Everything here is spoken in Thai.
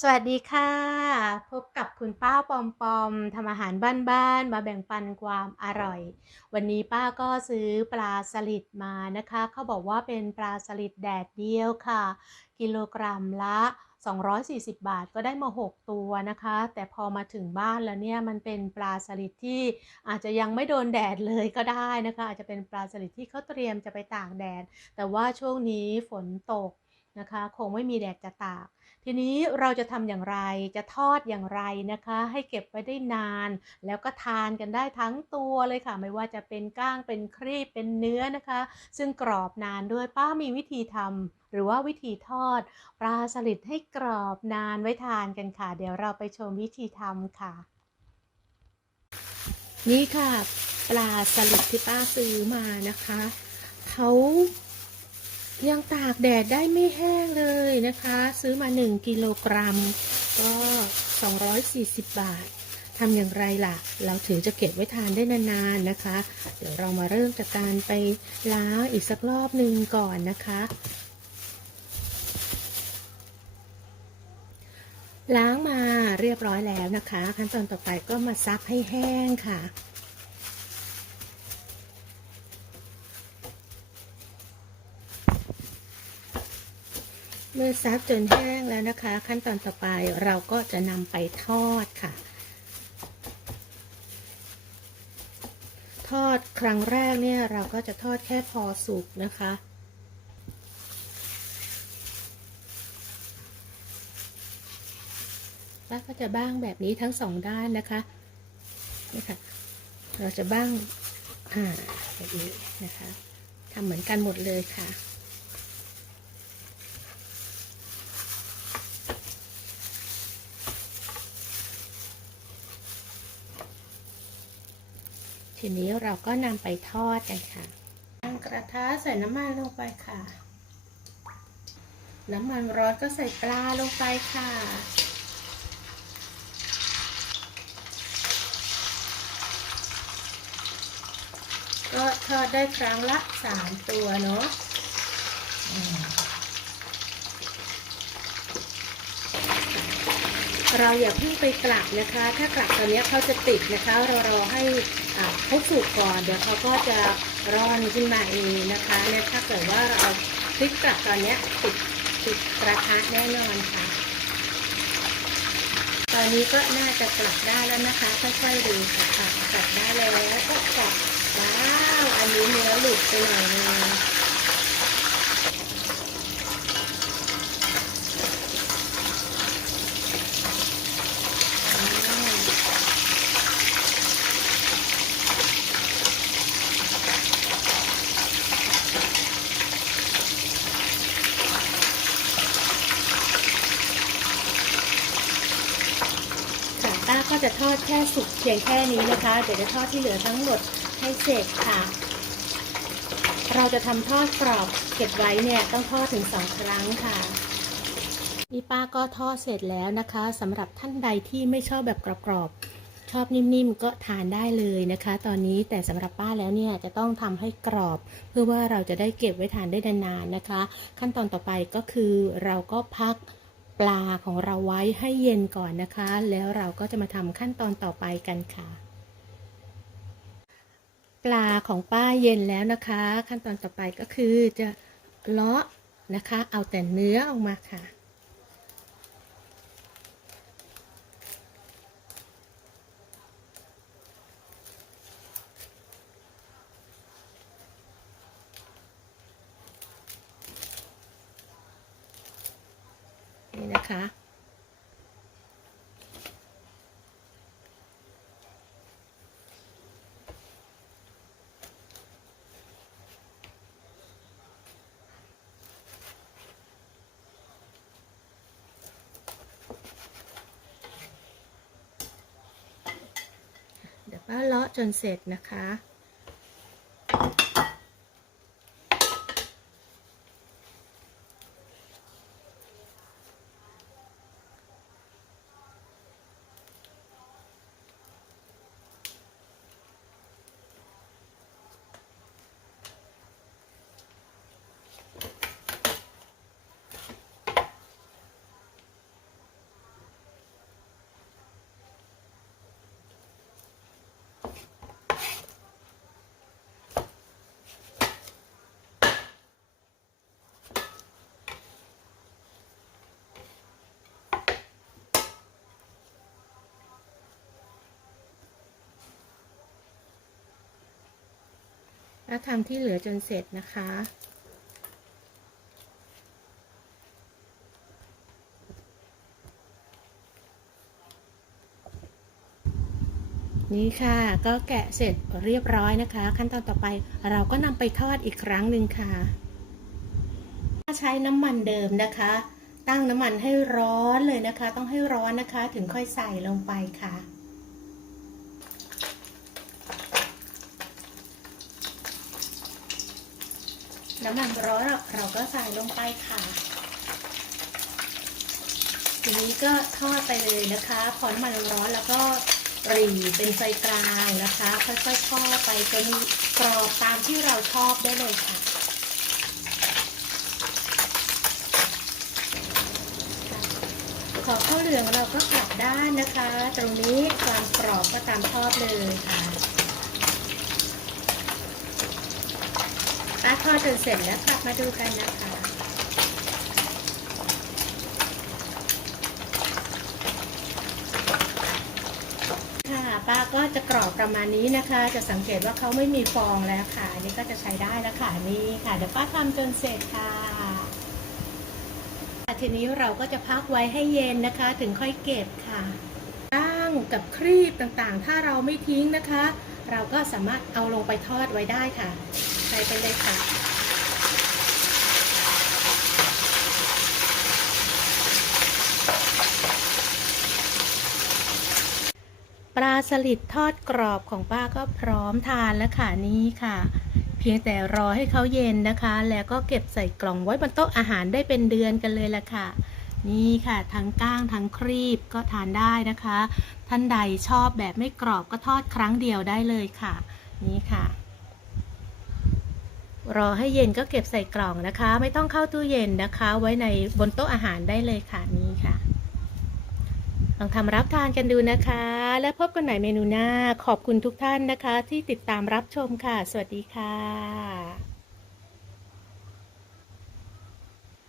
สวัสดีค่ะ พบกับคุณป้าปอมปอมทำอาหารบ้านๆมาแบ่งปันความอร่อย วันนี้ป้าก็ซื้อปลาสลิดมานะคะ เขาบอกว่าเป็นปลาสลิดแดดเดียวค่ะ กิโลกรัมละ 240 บาทก็ได้มา 6 ตัวนะคะ แต่พอมาถึงบ้านแล้วเนี่ยมันเป็นปลาสลิดที่อาจจะยังไม่โดนแดดเลยก็ได้นะคะ อาจจะเป็นปลาสลิดที่เขาเตรียมจะไปตากแดด แต่ว่าช่วงนี้ฝนตกนะคะ คงไม่มีแดดจะตาก ทีนี้เราจะทำอย่างไรจะทอดอย่างไรนะคะ ให้เก็บไว้ได้นาน แล้วก็ทานกันได้ทั้งตัวเลยค่ะ ไม่ว่าจะเป็นก้างเป็นครีบเป็นเนื้อนะคะ ซึ่งกรอบนานด้วยป้ามีวิธีทำหรือว่าวิธีทอด ปลาสลิดให้กรอบนานไว้ทานกันค่ะ เดี๋ยวเราไปชมวิธีทำค่ะ นี่ค่ะ ปลาสลิดที่ป้าซื้อมานะคะเขา ยังตากแดดได้ไม่แห้งเลยนะคะ ซื้อมา 1 กิโลกรัม ก็ 240 บาททำอย่างไรล่ะ เราถึงจะเก็บไว้ทานได้นานๆนะคะ เดี๋ยวเรามาเริ่มจากการไปล้างอีกสักรอบหนึ่งก่อนนะคะ ล้างมาเรียบร้อยแล้วนะคะ ขั้นตอนต่อไปก็มาซับให้แห้งค่ะ เมื่อซับจนแห้งแล้วนะคะ ขั้นตอนต่อไปเราก็จะนำไปทอดค่ะ ทอดครั้งแรกเนี่ยเราก็จะทอดแค่พอสุกนะคะป้าก็จะบ้างแบบนี้ทั้งสองด้านนะคะนี่ค่ะ เราจะบ้างอ่าแบบนี้นะคะทำเหมือนกันหมดเลยค่ะ ทีนี้เราก็นำไปทอดกันค่ะตั้งกระทะใส่น้ำมันลงไปค่ะ น้ำมันร้อนก็ใส่ปลาลงไปค่ะก็ทอดได้ครั้งละสามตัวเนาะอืม เราอย่าเพิ่งไปกลับนะคะ ถ้ากลับตอนนี้เขาจะติดนะคะ เรารอให้เขาสุกก่อน เดี๋ยวเขาก็จะร่อนขึ้นมาเองนะคะและถ้าเกิดว่าเราพลิกกลับตอนนี้ติดติดกระทะแน่นอนค่ะ ตอนนี้ก็น่าจะกลับได้แล้วนะคะค่อยๆดูค่ะอะกลับได้แล้วก็กลับว้าวอันนี้เนื้อหลุดไปหน่อยนึงอ่าค่ะป้าก็จะทอด แค่สุกเพียงแค่นี้นะคะ เดี๋ยวจะทอดที่เหลือทั้งหมดให้เสร็จค่ะ เราจะทำทอดกรอบเก็บไว้เนี่ยต้องทอดถึงสองครั้งค่ะนี่ป้าก็ทอดเสร็จแล้วนะคะสำหรับท่านใดที่ไม่ชอบแบบกรอบๆชอบนิ่มๆก็ทานได้เลยนะคะ ตอนนี้แต่สำหรับป้าแล้วเนี่ยจะต้องทำให้กรอบ เพื่อว่าเราจะได้เก็บไว้ทานได้นานๆนะคะ ขั้นตอนต่อไปก็คือเราก็พัก ปลาของเราไว้ให้เย็นก่อนนะคะ แล้วเราก็จะมาทำขั้นตอนต่อไปกันค่ะ ปลาของป้าเย็นแล้วนะคะ ขั้นตอนต่อไปก็คือจะเลาะนะคะ เอาแต่เนื้อออกมาค่ะ นะคะ เดี๋ยวป้าเลาะจนเสร็จนะคะ แล้วทำที่เหลือจนเสร็จนะคะ นี่ค่ะก็แกะเสร็จเรียบร้อยนะคะ ขั้นตอนต่อไปเราก็นำไปทอดอีกครั้งหนึ่งค่ะ ถ้าใช้น้ำมันเดิมนะคะ ตั้งน้ำมันให้ร้อนเลยนะคะ ต้องให้ร้อนนะคะถึงค่อยใส่ลงไปค่ะ น้ำมันร้อนเราก็ใส่ลงไปค่ะ ทีนี้ก็ทอดไปเลยนะคะ พอน้ำมันร้อนแล้วก็รีเป็นไฟกลางนะคะ ค่อยๆทอดไปจนกรอบตามที่เราชอบได้เลยค่ะขอบข้าวเหลืองเราก็กลับด้านนะคะ ตรงนี้ความกรอบก็ตามชอบเลยค่ะ ป้าทอดจนเสร็จแล้วกลับมาดูกันนะคะ ค่ะป้าก็จะกรอบประมาณนี้นะคะ จะสังเกตว่าเขาไม่มีฟองแล้วค่ะอันนี้ก็จะใช้ได้แล้วค่ะนี่ค่ะ เดี๋ยวป้าทำจนเสร็จค่ะทีนี้เราก็จะพักไว้ให้เย็นนะคะ ถึงค่อยเก็บค่ะตั้งกับครีบต่างๆ ถ้าเราไม่ทิ้งนะคะ เราก็สามารถเอาลงไปทอดไว้ได้ค่ะ ส่ไปเลยค่ะ ปลาสลิดทอดกรอบของป้าก็พร้อมทานแล้วค่ะนี่ค่ะ เพียงแต่รอให้เขาเย็นนะคะ แล้วก็เก็บใส่กล่องไว้บนโต๊ะอาหารได้เป็นเดือนกันเลยละค่ะนี่ค่ะทั้งก้างทั้งครีบก็ทานได้นะคะ ท่านใดชอบแบบไม่กรอบก็ทอดครั้งเดียวได้เลยค่ะ นี่ค่ะ รอให้เย็นก็เก็บใส่กล่องนะคะ ไม่ต้องเข้าตู้เย็นนะคะ ไว้ในบนโต๊ะอาหารได้เลยค่ะนี่ค่ะ ลองทำรับทานกันดูนะคะ และพบกันใหม่เมนูหน้า ขอบคุณทุกท่านนะคะ ที่ติดตามรับชมค่ะ สวัสดีค่ะ